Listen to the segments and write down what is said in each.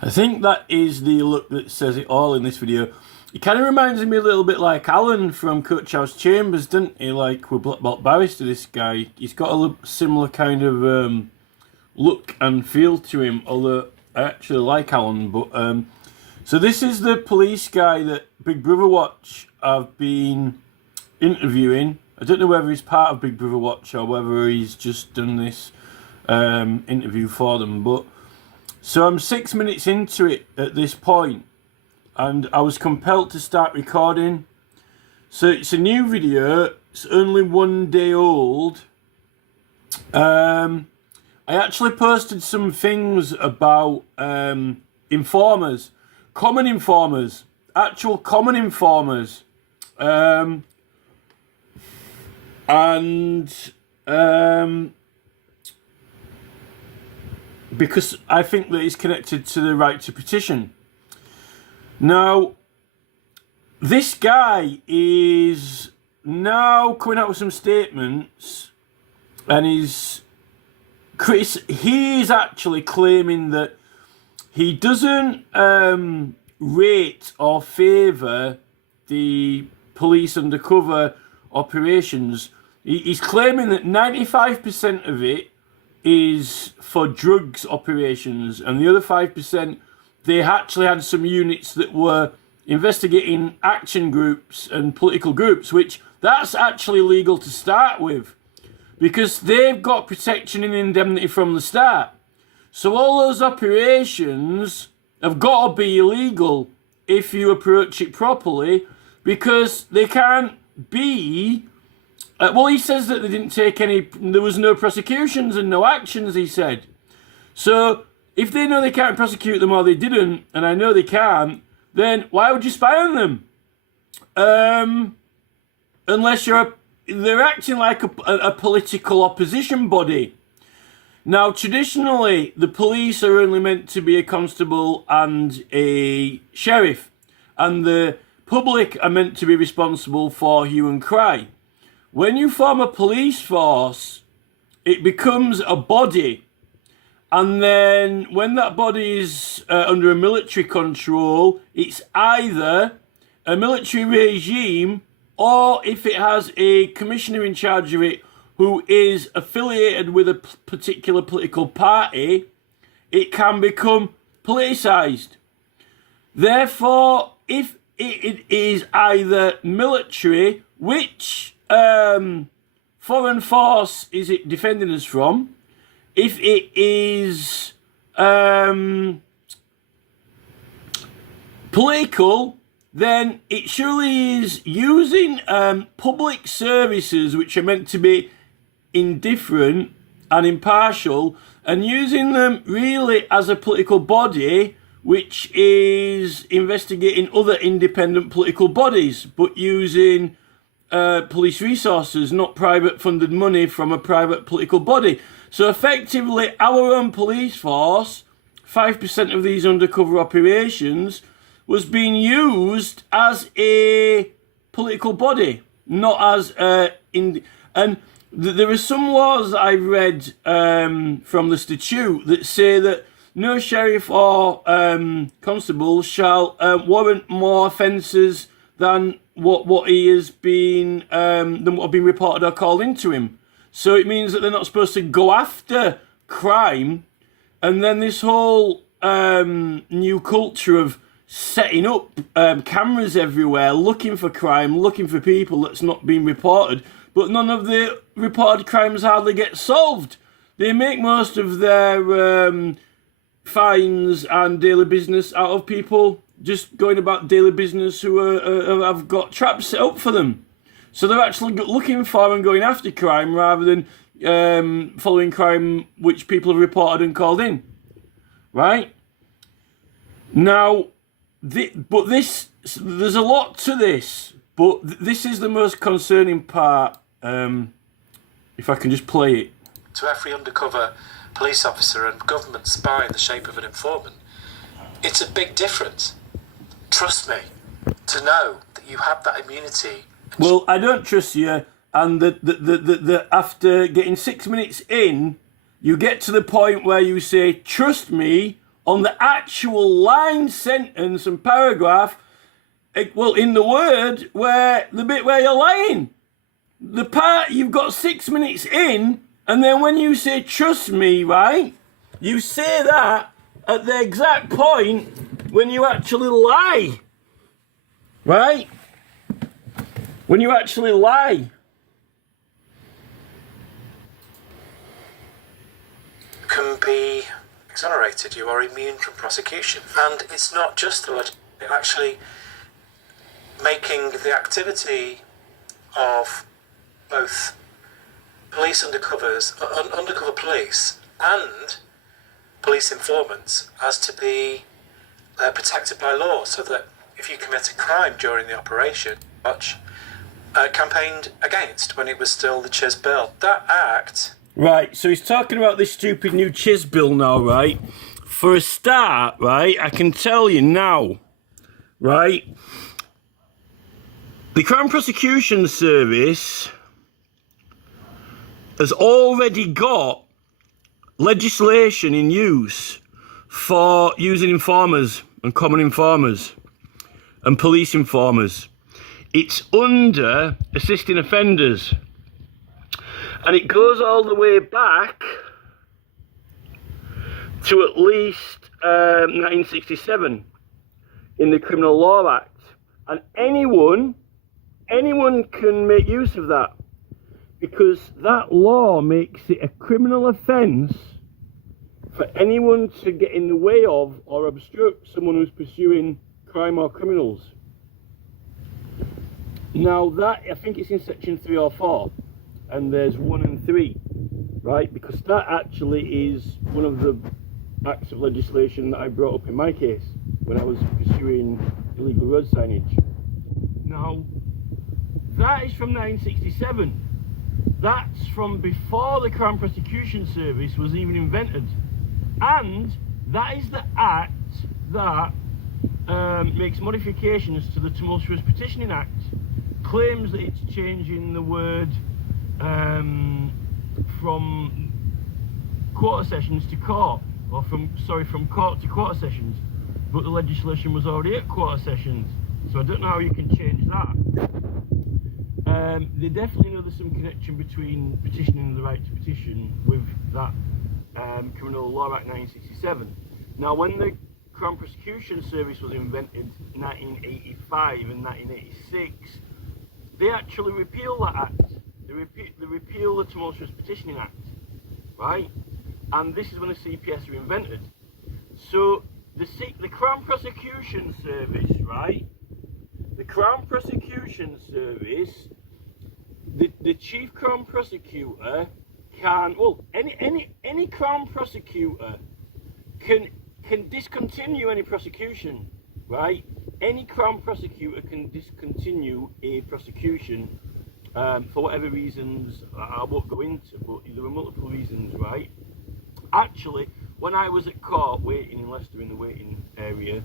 I think that is the look that says it all in this video. It kind of reminds me a little bit like Alan from Coach House Chambers, doesn't he? Like with Black Belt Barrister, this guy. He's got a similar kind of look and feel to him, although I actually like Alan. But so this is the police guy that Big Brother Watch have been interviewing. I don't know whether he's part of Big Brother Watch or whether he's just done this interview for them. But so I'm 6 minutes into it at this point, and I was compelled to start recording. So it's a new video. It's only 1 day old. I actually posted some things about informers, common informers, actual common informers, because I think that it's connected to the right to petition. Now, this guy is now coming out with some statements, and he is actually claiming that he doesn't rate or favour the police undercover operations. He's claiming that 95% of it is for drugs operations, and the other 5%, they actually had some units that were investigating action groups and political groups, which that's actually legal to start with, because they've got protection and indemnity from the start. So all those operations have got to be illegal if you approach it properly, because they can't be... well, he says that they didn't take any... There was no prosecutions and no actions, he said. So if they know they can't prosecute them or they didn't, and I know they can't, then why would you spy on them? Unless they're acting like a political opposition body. Now, traditionally, the police are only meant to be a constable and a sheriff, and the public are meant to be responsible for hue and cry. When you form a police force, it becomes a body, and then when that body is under a military control, it's either a military regime, or if it has a commissioner in charge of it who is affiliated with a particular political party, it can become politicised. Therefore, if it is either military, which foreign force is it defending us from? If it is political, then it surely is using public services which are meant to be indifferent and impartial, and using them really as a political body which is investigating other independent political bodies, but using police resources, not private funded money from a private political body. So effectively, our own police force, 5% of these undercover operations, was being used as a political body, not as there are some laws that I've read from the statute that say that no sheriff or constable shall warrant more offences than what he has been than what have been reported or called into him. So it means that they're not supposed to go after crime, and then this whole new culture of setting up cameras everywhere, looking for crime, looking for people that's not been reported, but none of the reported crimes hardly get solved. They make most of their fines and daily business out of people just going about daily business who have got traps set up for them. So they're actually looking for and going after crime rather than following crime which people have reported and called in. Right? Now, there's a lot to this, but this is the most concerning part. If I can just play it. To every undercover police officer and government spy in the shape of an informant, it's a big difference. Trust me, to know that you have that immunity. Well, I don't trust you, and the after getting 6 minutes in, you get to the point where you say, trust me, on the actual line, sentence and paragraph, in the word where the bit where you're lying. The part you've got 6 minutes in, and then when you say trust me, right, you say that at the exact point when you actually lie. Right? When you actually lie. Can be exonerated. You are immune from prosecution. And it's not just the actually making the activity of both police undercover police and police informants as to be protected by law, so that if you commit a crime during the operation, much campaigned against when it was still the Chiz Bill. That act... Right, so he's talking about this stupid new Chiz Bill now, right? For a start, right, I can tell you now, right, the Crown Prosecution Service has already got legislation in use for using informers and common informers and police informers. It's under assisting offenders. And it goes all the way back to at least 1967 in the Criminal Law Act. And anyone can make use of that, because that law makes it a criminal offence for anyone to get in the way of or obstruct someone who's pursuing crime or criminals. Now that, I think it's in section 3 or 4. And there's 1 and 3, right? Because that actually is one of the acts of legislation that I brought up in my case when I was pursuing illegal road signage. Now, that is from 1967. That's from before the Crown Prosecution Service was even invented. And that is the act that makes modifications to the Tumultuous Petitioning Act. Claims that it's changing the word from quarter sessions to court, or from court to quarter sessions, but the legislation was already at quarter sessions, so I don't know how you can change that. They definitely know there's some connection between petitioning and the right to petition with that Criminal Law Act 1967. Now, when the Crown Prosecution Service was invented in 1985 and 1986, they actually repealed that act. They repeal the Tumultuous Petitioning Act, right? And this is when the CPS were invented. So the Crown Prosecution Service, right? The Crown Prosecution Service, the Chief Crown Prosecutor can, well, any Crown Prosecutor can discontinue any prosecution, right? Any Crown Prosecutor can discontinue a prosecution for whatever reasons I won't go into, but there were multiple reasons, right? Actually, when I was at court waiting in Leicester in the waiting area,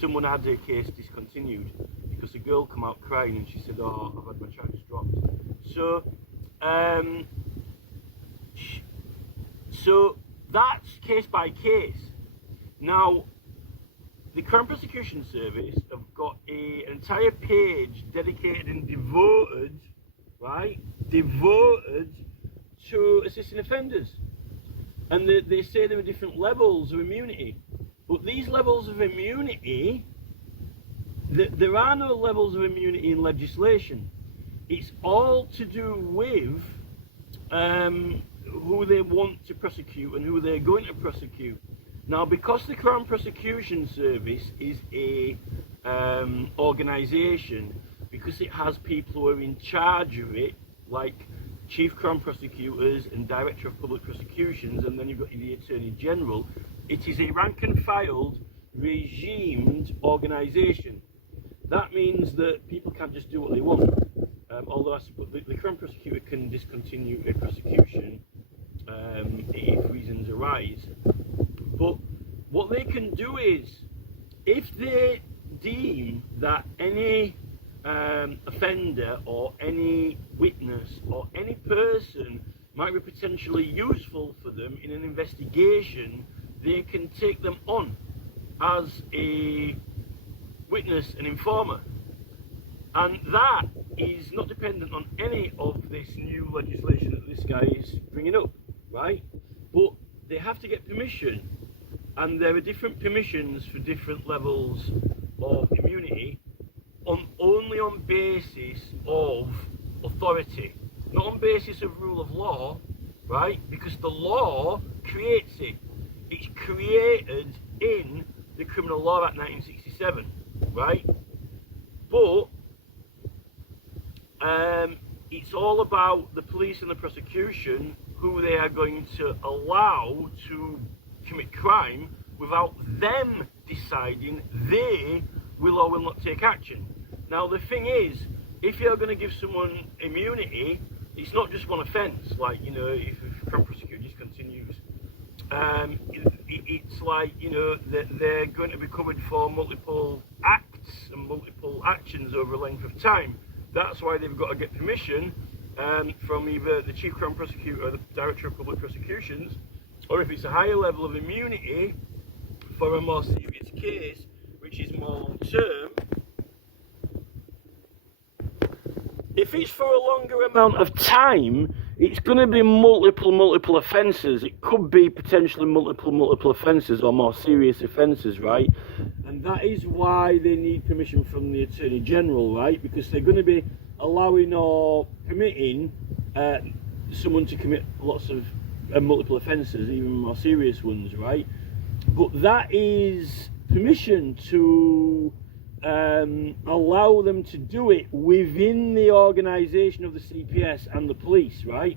someone had their case discontinued because a girl come out crying and she said, "Oh, I've had my charges dropped." So that's case by case. Now, the Crown Prosecution Service have got an entire page dedicated and devoted to assisting offenders. And they say there are different levels of immunity. But these levels of immunity, there are no levels of immunity in legislation. It's all to do with who they want to prosecute and who they're going to prosecute. Now, because the Crown Prosecution Service is a organisation, because it has people who are in charge of it, like Chief Crown Prosecutors and Director of Public Prosecutions, and then you've got the Attorney General, it is a rank and filed, regimed organisation. That means that people can't just do what they want. Although I suppose the Crown Prosecutor can discontinue a prosecution if reasons arise. But what they can do is, if they deem that any offender or any witness or any person might be potentially useful for them in an investigation, they can take them on as a witness and informer. And that is not dependent on any of this new legislation that this guy is bringing up, right? But they have to get permission, and there are different permissions for different levels of immunity, only on basis of authority, not on basis of rule of law, right? Because the law creates it. It's created in the Criminal Law Act 1967, right? But it's all about the police and the prosecution, who they are going to allow to commit crime without them deciding they will or will not take action. Now the thing is, if you're going to give someone immunity, it's not just one offence, like, you know, if crime prosecutor just continues. It's like, you know, that they're going to be covered for multiple acts and multiple actions over a length of time. That's why they've got to get permission from either the Chief Crown Prosecutor or the Director of Public Prosecutions, or if it's a higher level of immunity for a more serious case, which is more long term. If it's for a longer amount of time, it's going to be multiple offences. It could be potentially multiple offences or more serious offences, right? And that is why they need permission from the Attorney General, right? Because they're going to be allowing or permitting someone to commit lots of multiple offences, even more serious ones, right? But that is permission to allow them to do it within the organisation of the CPS and the police, right?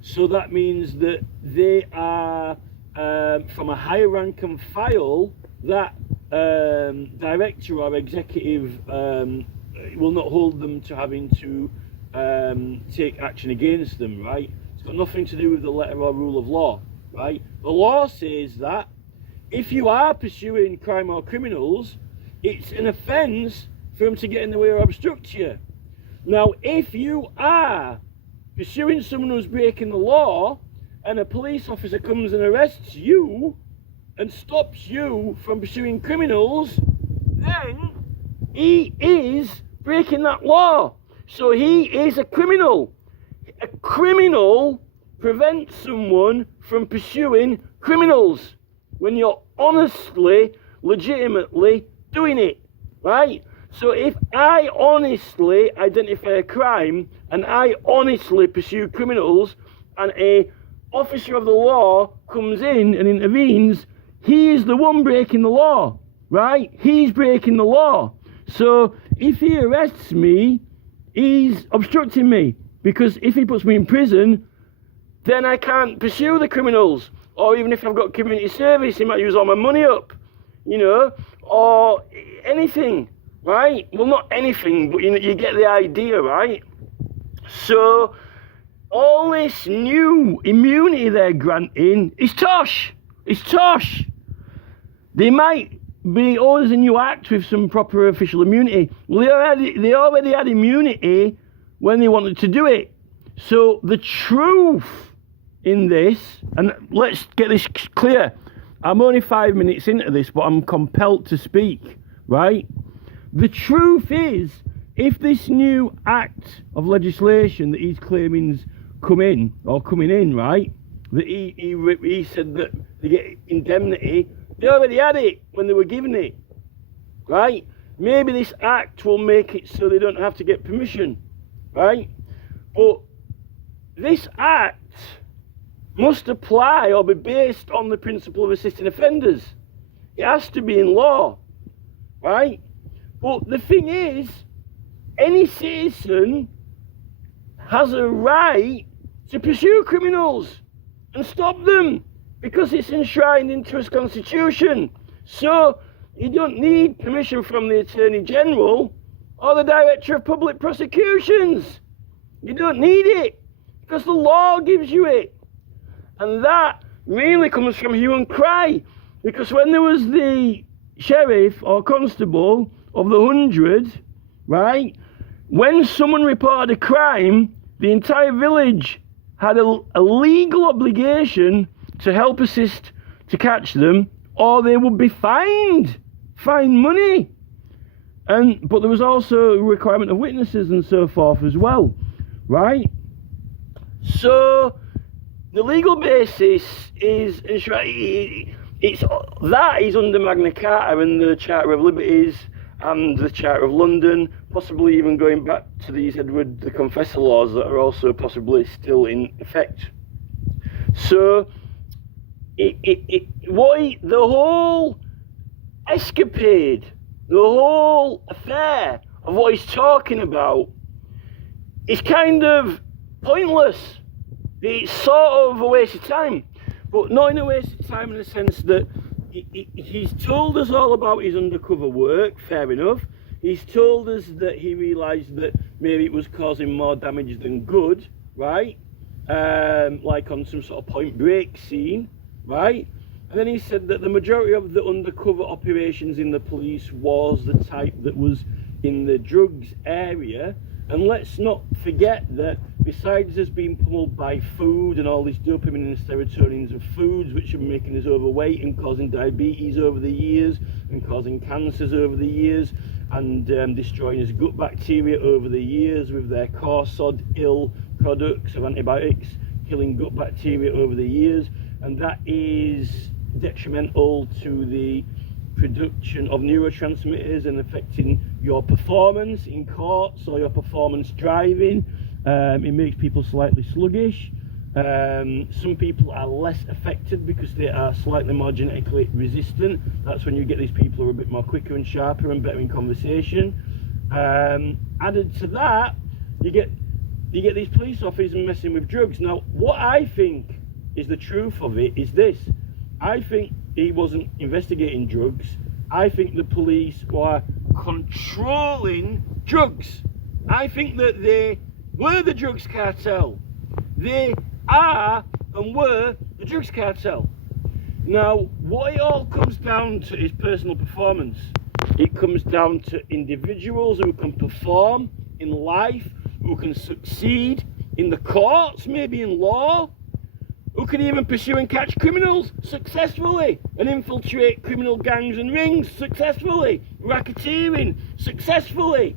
So that means that they are from a higher rank and file, that director or executive will not hold them to having to take action against them, right? It's got nothing to do with the letter or rule of law, right? The law says that if you are pursuing crime or criminals, it's an offence for them to get in the way or obstruct you. Now, if you are pursuing someone who's breaking the law, and a police officer comes and arrests you and stops you from pursuing criminals, then he is breaking that law. So he is a criminal. A criminal prevents someone from pursuing criminals when you're honestly, legitimately doing it, right? So if I honestly identify a crime and I honestly pursue criminals, and a officer of the law comes in and intervenes, he is the one breaking the law, right? He's breaking the law. So if he arrests me, he's obstructing me, because if he puts me in prison, then I can't pursue the criminals. Or even if I've got community service, he might use all my money up, you know, or anything, right? Well, not anything, but you get the idea, right? So all this new immunity they're granting is tosh. It's tosh. They might be, oh, there's a new act with some proper official immunity. Well, they already had immunity when they wanted to do it. So the truth in this, and let's get this clear, I'm only 5 minutes into this, but I'm compelled to speak, right? The truth is, if this new act of legislation that he's claiming's coming in, right, that he said that they get indemnity, they already had it when they were given it, right? Maybe this act will make it so they don't have to get permission, right? But this act must apply or be based on the principle of assisting offenders. It has to be in law, right? But the thing is, any citizen has a right to pursue criminals and stop them, because it's enshrined into his constitution. So you don't need permission from the Attorney General or the Director of Public Prosecutions. You don't need it, because the law gives you it. And that really comes from hue and cry, because when there was the sheriff or constable of the 100, right, when someone reported a crime, the entire village had a legal obligation to help assist to catch them, or they would be fined money. But there was also a requirement of witnesses and so forth as well, right? So the legal basis is that is under Magna Carta and the Charter of Liberties and the Charter of London, possibly even going back to these Edward the Confessor laws that are also possibly still in effect. So the whole escapade, the whole affair of what he's talking about is kind of pointless. It's sort of a waste of time, but not in a waste of time in the sense that he's told us all about his undercover work, fair enough. He's told us that he realised that maybe it was causing more damage than good, right? Like on some sort of Point Break scene, right? And then he said that the majority of the undercover operations in the police was the type that was in the drugs area. And let's not forget that besides us being pummeled by food and all these dopamine and serotonins of foods which are making us overweight and causing diabetes over the years and causing cancers over the years and destroying us gut bacteria over the years with their corsod ill products of antibiotics killing gut bacteria over the years, and that is detrimental to the production of neurotransmitters and affecting your performance in courts or your performance driving. It makes people slightly sluggish. Some people are less affected because they are slightly more genetically resistant. That's when you get these people who are a bit more quicker and sharper and better in conversation. Added to that, you get these police officers messing with drugs. Now, what I think is the truth of it is this. I think he wasn't investigating drugs. I think the police were controlling drugs. I think that they were the drugs cartel. They are and were the drugs cartel. Now, what it all comes down to is personal performance. It comes down to individuals who can perform in life, who can succeed in the courts, maybe in law, who can even pursue and catch criminals successfully and infiltrate criminal gangs and rings successfully, racketeering successfully.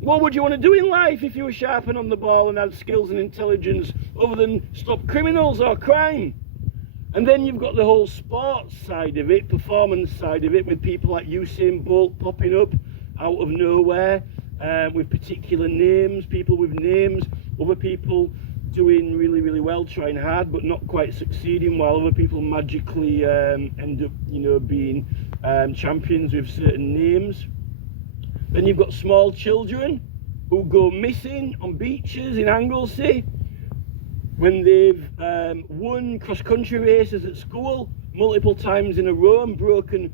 What would you want to do in life if you were sharp and on the ball and had skills and intelligence other than stop criminals or crime? And then you've got the whole sports side of it, performance side of it, with people like Usain Bolt popping up out of nowhere with particular names, people with names, other people doing really, really well, trying hard, but not quite succeeding, while other people magically end up, being champions with certain names. Then you've got small children who go missing on beaches in Anglesey when they've won cross-country races at school multiple times in a row and broken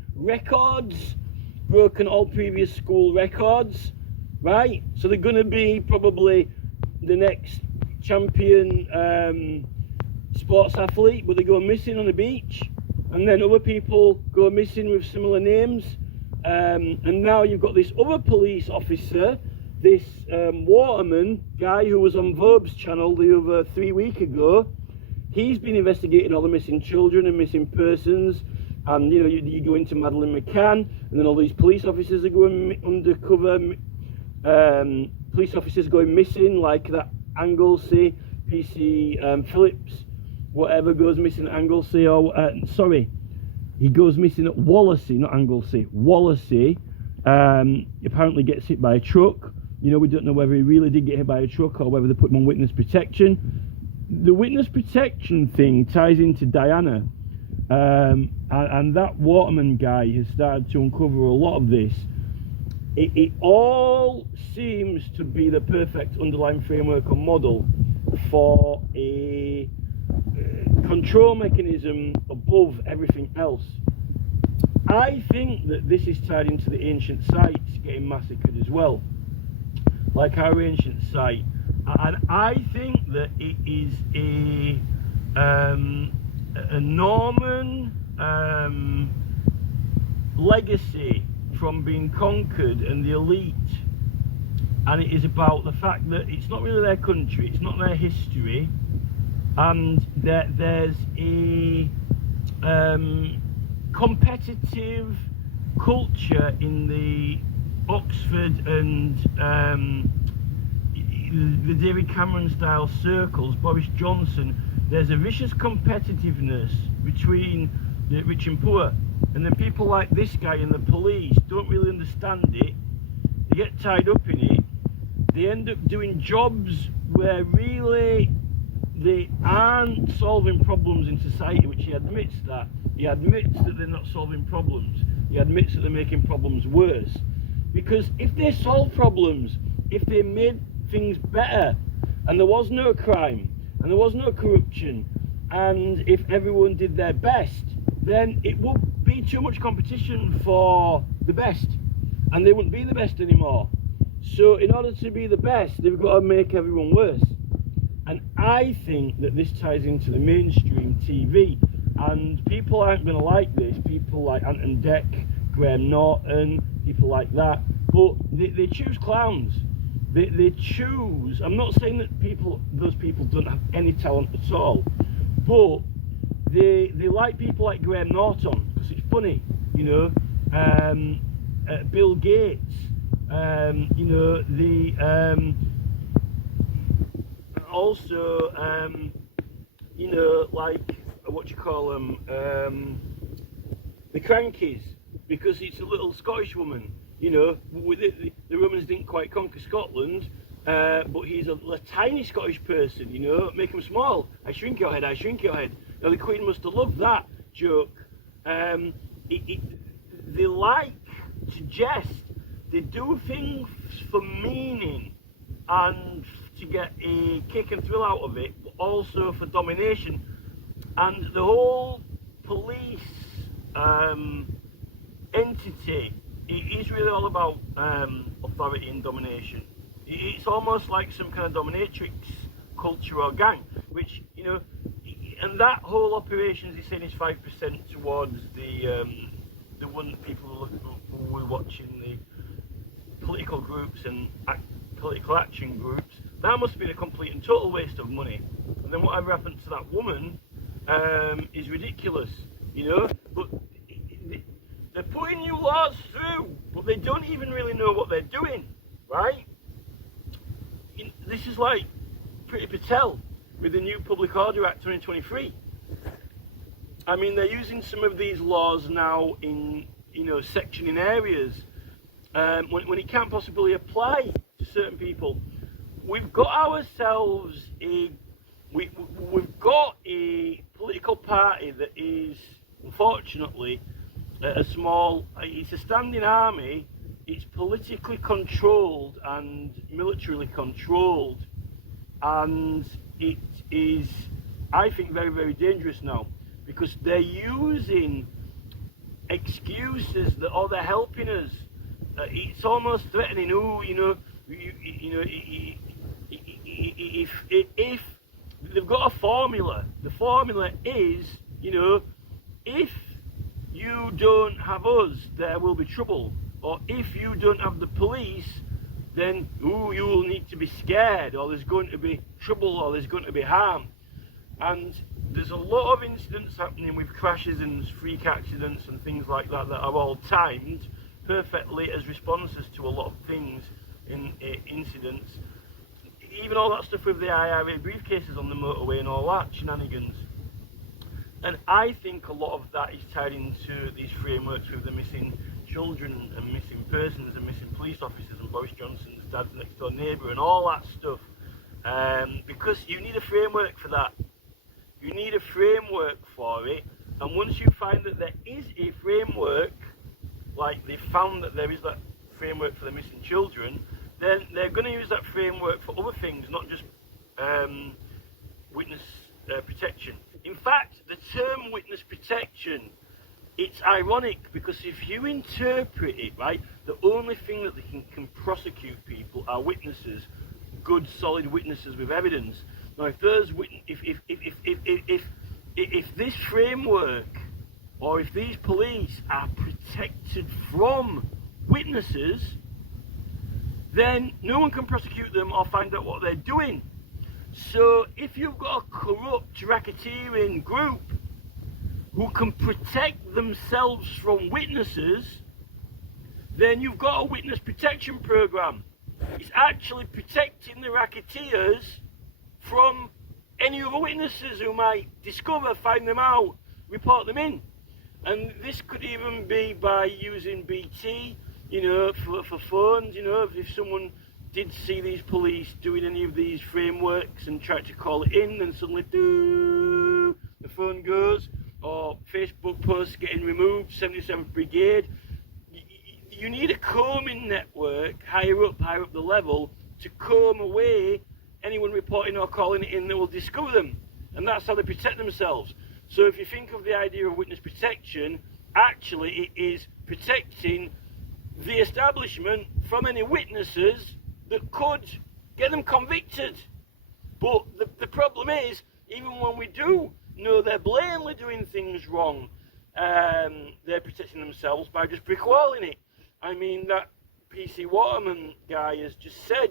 all previous school records, right? So they're going to be probably the next champion sports athlete, but they go missing on the beach, and then other people go missing with similar names, and now you've got this other police officer, this waterman guy who was on Vobe's channel the other 3 weeks ago. He's been investigating all the missing children and missing persons, and you go into Madeleine McCann, and then all these police officers are going undercover, police officers going missing, like that Anglesey, PC Phillips, whatever, goes missing at Anglesey, or he goes missing at Wallasey, not Anglesey, Wallasey. Apparently gets hit by a truck. We don't know whether he really did get hit by a truck or whether they put him on witness protection. The witness protection thing ties into Diana, and that Waterman guy has started to uncover a lot of this. It all seems to be the perfect underlying framework or model for a control mechanism above everything else. I think that this is tied into the ancient sites getting massacred as well, like our ancient site, and I think that it is a Norman legacy from being conquered and the elite, and it is about the fact that it's not really their country, it's not their history, and there's a competitive culture in the Oxford and the David Cameron style circles, Boris Johnson, there's a vicious competitiveness between the rich and poor, and then people like this guy and the police don't really understand it. They get tied up in it. They end up doing jobs where really they aren't solving problems in society, which he admits that. He admits that they're not solving problems. He admits that they're making problems worse. Because if they solved problems, if they made things better, and there was no crime, and there was no corruption, and if everyone did their best, then it would be too much competition for the best, and they wouldn't be the best anymore. So in order to be the best, they've got to make everyone worse. And I think that this ties into the mainstream TV, and people aren't going to like this. People like Anton Deck, Graham Norton, people like that, but they choose clowns. They choose. I'm not saying that those people don't have any talent at all, but they like people like Graham Norton because it's funny, you know. Bill Gates, you know, also, you know, like what you call them, the Crankies, because it's a little Scottish woman. You know, the Romans didn't quite conquer Scotland, but he's a tiny Scottish person, you know, make him small. I shrink your head, I shrink your head. Now, the Queen must have loved that joke. They like to jest, they do things for meaning and to get a kick and thrill out of it, but also for domination. And the whole police entity, it is really all about authority and domination. It's almost like some kind of dominatrix culture or gang, which, you know, and that whole operation, as he's saying, is 5% towards the one that people who were watching the political groups and political action groups. That must have been a complete and total waste of money. And then whatever happened to that woman is ridiculous, you know. But they're putting new laws through, but they don't even really know what they're doing, right? This is like Priti Patel with the new Public Order Act 2023. I mean, they're using some of these laws now in, you know, sectioning areas when it can't possibly apply to certain people. We've got ourselves we've got a political party that is, unfortunately, it's a standing army. It's politically controlled and militarily controlled, and it is, I think, very, very dangerous now, because they're using excuses that, oh, they're helping us. It's almost threatening. Oh, you know, if they've got a formula, the formula is, you know, if you don't have us, there will be trouble. Or if you don't have the police, then you will need to be scared, or there's going to be trouble, or there's going to be harm. And there's a lot of incidents happening with crashes and freak accidents and things like that that are all timed perfectly as responses to a lot of things in incidents. Even all that stuff with the IRA briefcases on the motorway and all that shenanigans. And I think a lot of that is tied into these frameworks with the missing children and missing persons and missing police officers and Boris Johnson's dad's next door neighbour and all that stuff. Because you need a framework for that. You need a framework for it. And once you find that there is a framework, like they found that there is that framework for the missing children, then they're going to use that framework for other things, not just witness protection. In fact, the term witness protection, it's ironic, because if you interpret it, right, the only thing that they can prosecute people are witnesses, good solid witnesses with evidence. Now, if there's if this framework, or if these police are protected from witnesses, then no one can prosecute them or find out what they're doing. So if you've got a corrupt racketeering group who can protect themselves from witnesses, then you've got a witness protection program. It's actually protecting the racketeers from any other witnesses who might discover, find them out, report them in. And this could even be by using BT, for phones, if someone did see these police doing any of these frameworks and tried to call it in, then suddenly the phone goes, or Facebook posts getting removed, 77th Brigade. You need a combing network higher up the level to comb away anyone reporting or calling it in that will discover them. And that's how they protect themselves. So if you think of the idea of witness protection, actually it is protecting the establishment from any witnesses that could get them convicted. But the problem is, even when we do know they're blatantly doing things wrong, they're protecting themselves by just brick-walling it. I mean, that PC Waterman guy has just said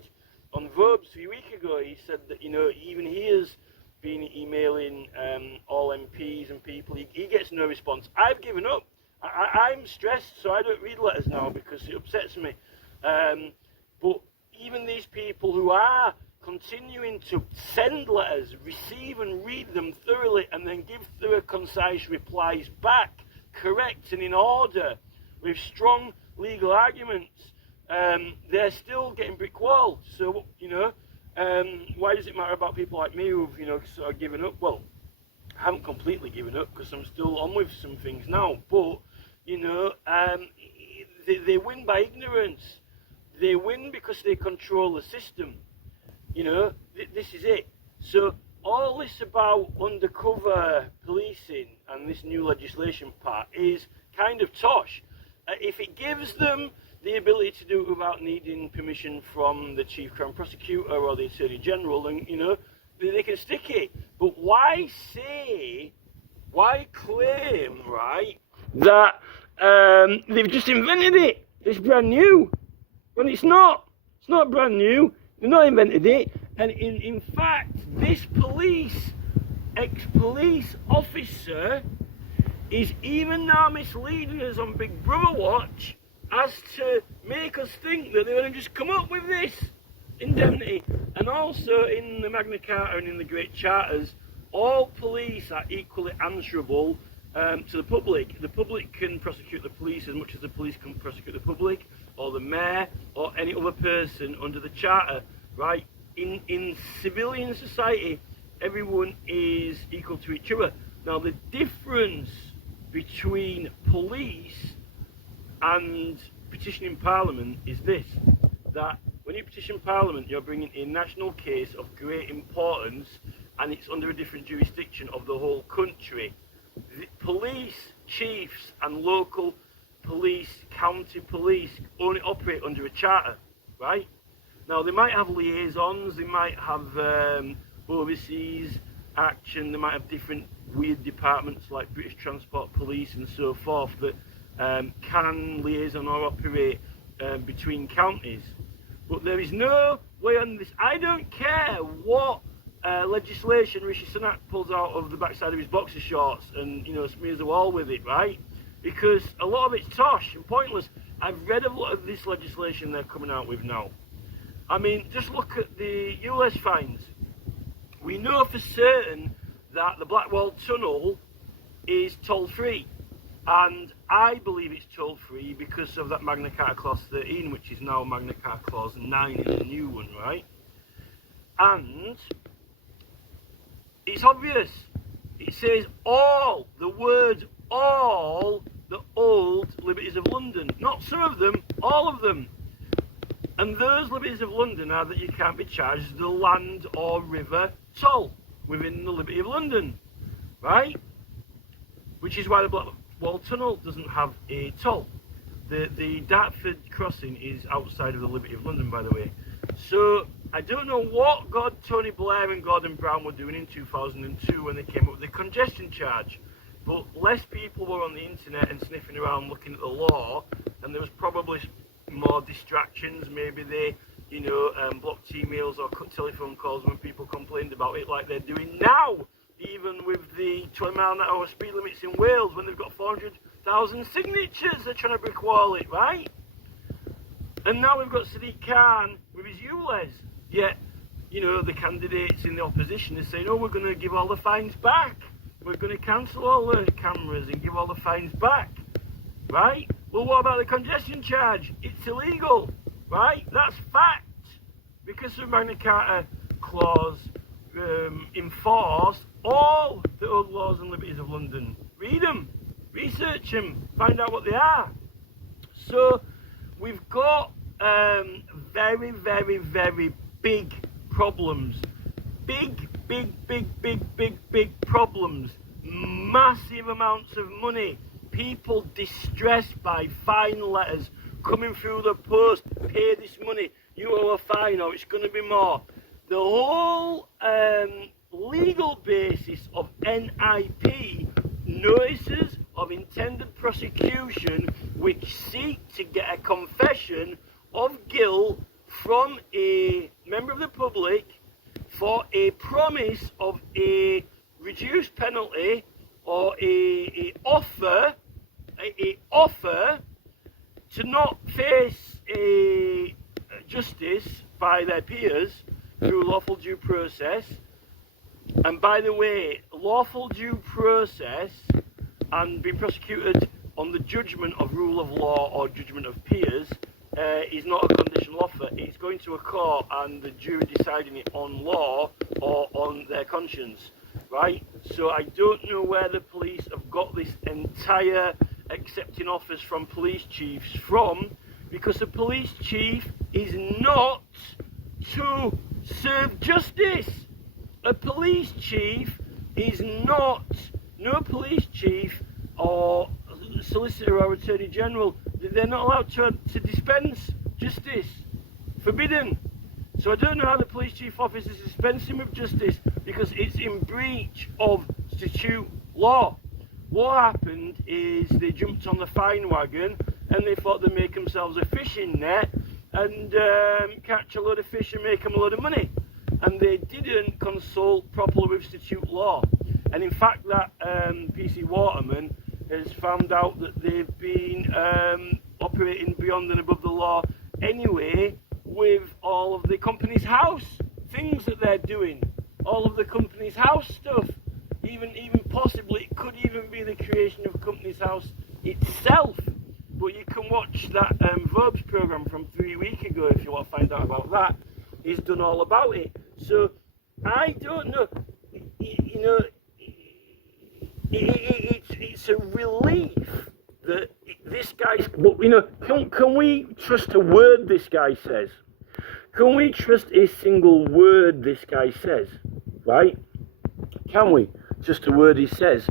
on Verbs a few weeks ago, he said that, even he has been emailing all MPs and people, he gets no response. I've given up. I'm stressed, so I don't read letters now because it upsets me. But even these people who are continuing to send letters, receive and read them thoroughly, and then give thorough, concise replies back, correct and in order, with strong legal arguments, they're still getting brick walled. So, why does it matter about people like me who've, sort of given up? Well, I haven't completely given up because I'm still on with some things now, but, they win by ignorance. They win because they control the system. This is it. So all this about undercover policing and this new legislation part is kind of tosh. If it gives them the ability to do it without needing permission from the Chief Crown Prosecutor or the Attorney General, then, they can stick it. But why claim, right, that they've just invented it? It's brand new. When it's not. It's not brand new. They've not invented it. And in fact, this ex-police officer is even now misleading us on Big Brother Watch as to make us think that they're going to just come up with this indemnity. And also in the Magna Carta and in the Great Charters, all police are equally answerable to the public. The public can prosecute the police as much as the police can prosecute the public, or the mayor, or any other person under the Charter, right? In civilian society, everyone is equal to each other. Now, the difference between police and petitioning Parliament is this, that when you petition Parliament, you're bringing a national case of great importance, and it's under a different jurisdiction of the whole country. The police chiefs and local police, county police, only operate under a charter, right? Now, they might have liaisons, they might have overseas action, they might have different weird departments like British Transport Police and so forth that can liaison or operate between counties. But there is no way on this. I don't care what legislation Rishi Sunak pulls out of the backside of his boxer shorts and, smears the wall with it, right? Because a lot of it's tosh and pointless. I've read a lot of this legislation they're coming out with now. I mean, just look at the US fines. We know for certain that the Blackwall Tunnel is toll-free. And I believe it's toll-free because of that Magna Carta Clause 13, which is now Magna Carta Clause 9 in the new one, right? And it's obvious. It says all, the words all, the old liberties of London. Not some of them, all of them. And those liberties of London are that you can't be charged the land or river toll within the Liberty of London, right? Which is why the Blackwall Tunnel doesn't have a toll. The Dartford crossing is outside of the Liberty of London, by the way. So I don't know what Tony Blair and Gordon Brown were doing in 2002 when they came up with the congestion charge. But less people were on the internet and sniffing around looking at the law, and there was probably more distractions. Maybe they, blocked emails or cut telephone calls when people complained about it, like they're doing now. even with the 20 mile an hour speed limits in Wales, when they've got 400,000 signatures, they're trying to recall it, right? And now we've got Sadiq Khan with his ULEZ. Yet, you know, the candidates in the opposition are saying, oh, we're going to give all the fines back. We're going to cancel all the cameras and give all the fines back, right? Well, what about the congestion charge? It's illegal, right? That's fact. Because the Magna Carta clause enforce all the old laws and liberties of London. Read them, research them, find out what they are. So we've got very, very, very big problems. Big problems. Massive amounts of money. People distressed by fine letters coming through the post. Pay this money. You owe a fine, or it's going to be more. The whole legal basis of NIP, notices of intended prosecution, which seek to get a confession of guilt from a member of the public for a promise of a reduced penalty or a offer to not face a justice by their peers through lawful due process. And by the way, lawful due process and being prosecuted on the judgment of rule of law or judgment of peers is not a conditional offer. It's going to a court and the jury deciding it on law or on their conscience, right? So I don't know where the police have got this entire accepting offers from police chiefs from, because the police chief is not to serve justice. A police chief is not, no police chief or solicitor or attorney general, they're not allowed to dispense justice. Forbidden. So I don't know how the police chief office is dispensing with justice, because it's in breach of statute law. What happened is they jumped on the fine wagon and they thought they'd make themselves a fishing net and catch a load of fish and make them a load of money. And they didn't consult properly with statute law. And in fact, that PC Waterman has found out that they've been operating beyond and above the law anyway, with all of the Companies House things that they're doing, all of the Companies House stuff. Even possibly it could even be the creation of Companies House itself. But you can watch that Verbs programme from 3 weeks ago if you want to find out about that. He's done all about it. So I don't know, you know, it's a relief that this guy's, but you know, can we trust a word this guy says? Can we trust a single word this guy says? Right? Can we? Just a word he says.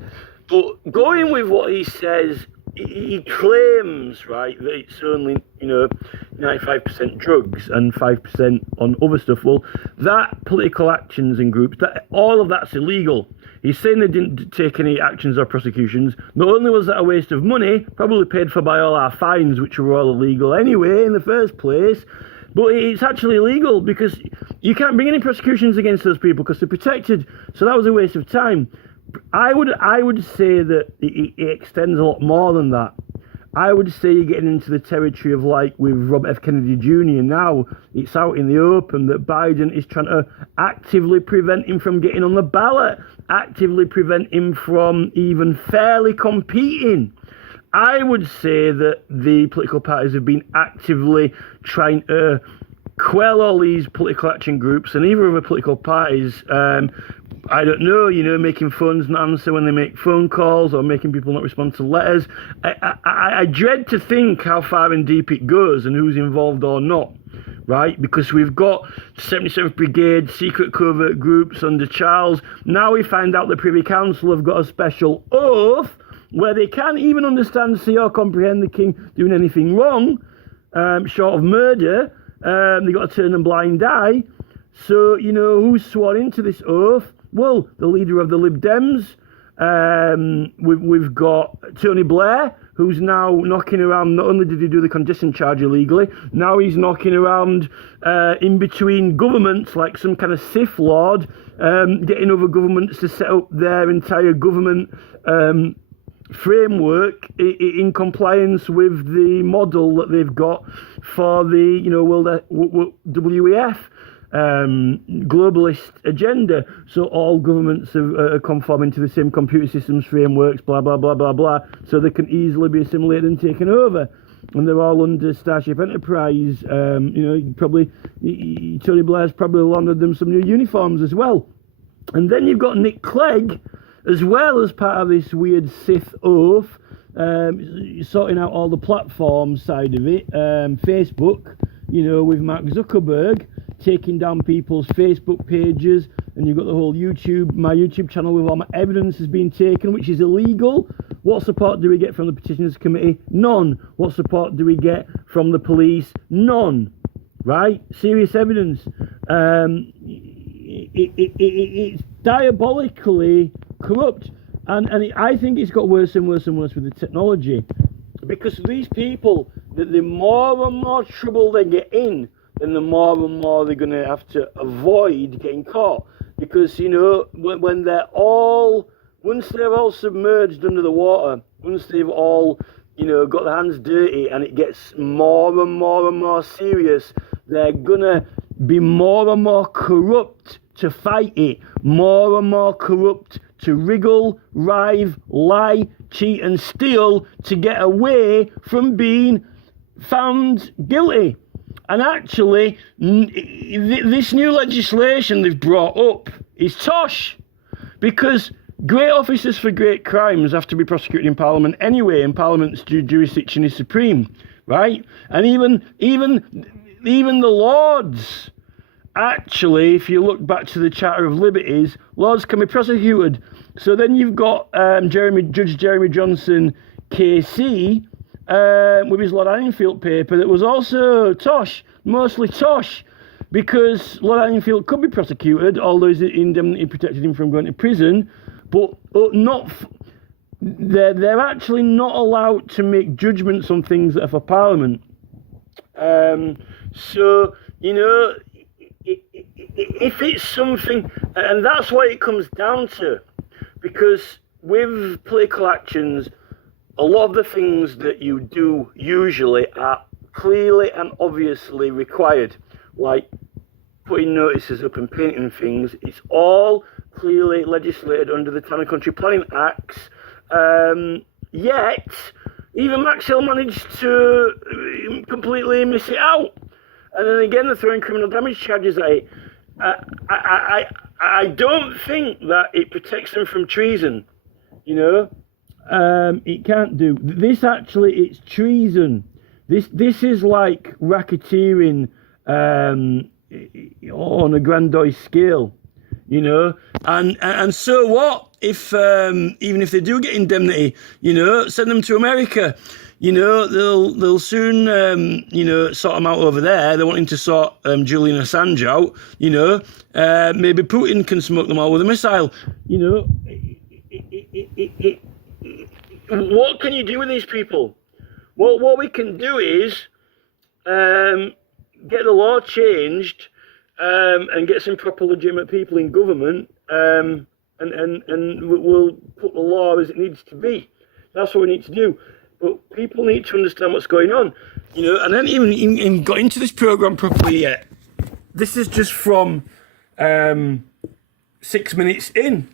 But going with what he says, he claims, right, that it's only, you know, 95% drugs and 5% on other stuff. Well, that political actions and groups, that all of that's illegal. He's saying they didn't take any actions or prosecutions. Not only was that a waste of money, probably paid for by all our fines, which were all illegal anyway in the first place, but it's actually illegal because you can't bring any prosecutions against those people because they're protected. So that was a waste of time. I would say that it extends a lot more than that. I would say you're getting into the territory of, like with Robert F. Kennedy Jr. now, it's out in the open that Biden is trying to actively prevent him from getting on the ballot, actively prevent him from even fairly competing. I would say that the political parties have been actively trying to quell all these political action groups and either of the political parties, I don't know, you know, making phones not answer when they make phone calls or making people not respond to letters. I dread to think how far and deep it goes and who's involved or not, right? Because we've got 77th Brigade, secret covert groups under Charles. Now we find out the Privy Council have got a special oath where they can't even understand, see or comprehend the King doing anything wrong, short of murder. They've got to turn a blind eye. So, you know, who's sworn into this oath? Well, the leader of the Lib Dems. We've got Tony Blair, who's now knocking around. Not only did he do the congestion charge illegally, now he's knocking around in between governments like some kind of Sith Lord, getting other governments to set up their entire government framework in compliance with the model that they've got for the World WEF globalist agenda. So all governments are conforming to the same computer systems frameworks, blah blah blah blah blah, so they can easily be assimilated and taken over. And they're all under Starship Enterprise. Probably Tony Blair's probably landed them some new uniforms as well. And then you've got Nick Clegg, as well as part of this weird Sith oath, sorting out all the platform side of it. Facebook, with Mark Zuckerberg taking down people's Facebook pages, and you've got the whole my YouTube channel with all my evidence has been taken, which is illegal. What support do we get from the Petitioners Committee? None. What support do we get from the police? None. Right? Serious evidence. It's diabolically corrupt, and I think it's got worse and worse and worse with the technology, because these people, the more and more trouble they get in, then the more and more they're going to have to avoid getting caught, because when they're all, once they're all submerged under the water, once they've all got their hands dirty and it gets more and more and more serious, they're gonna be more and more corrupt to fight it, more and more corrupt to wriggle, writhe, lie, cheat and steal to get away from being found guilty. And actually, this new legislation they've brought up is tosh, because great officers for great crimes have to be prosecuted in Parliament anyway, and Parliament's jurisdiction is supreme, right? And even the Lords, actually, if you look back to the Charter of Liberties, Lords can be prosecuted. So then you've got Judge Jeremy Johnson, KC, with his Lord Anningfield paper that was also tosh, mostly tosh, because Lord Anningfield could be prosecuted, although his indemnity protected him from going to prison, but not. They're actually not allowed to make judgments on things that are for Parliament. So if it's something, and that's what it comes down to, because with political actions, a lot of the things that you do usually are clearly and obviously required, like putting notices up and painting things. It's all clearly legislated under the Town and Country Planning Acts. Yet, even Max Hill managed to completely miss it out. And then again, they're throwing criminal damage charges at it. I don't think that it protects them from treason. It can't do. This actually, it's treason. This is like racketeering on a grandiose scale, And so what if even if they do get indemnity, send them to America. They'll soon sort them out over there. They're wanting to sort Julian Assange out. Maybe Putin can smoke them all with a missile. What can you do with these people? What we can do is get the law changed and get some proper legitimate people in government, and we'll put the law as it needs to be. That's what we need to do. But people need to understand what's going on, and I haven't even got into this program properly yet. This is just from 6 minutes in.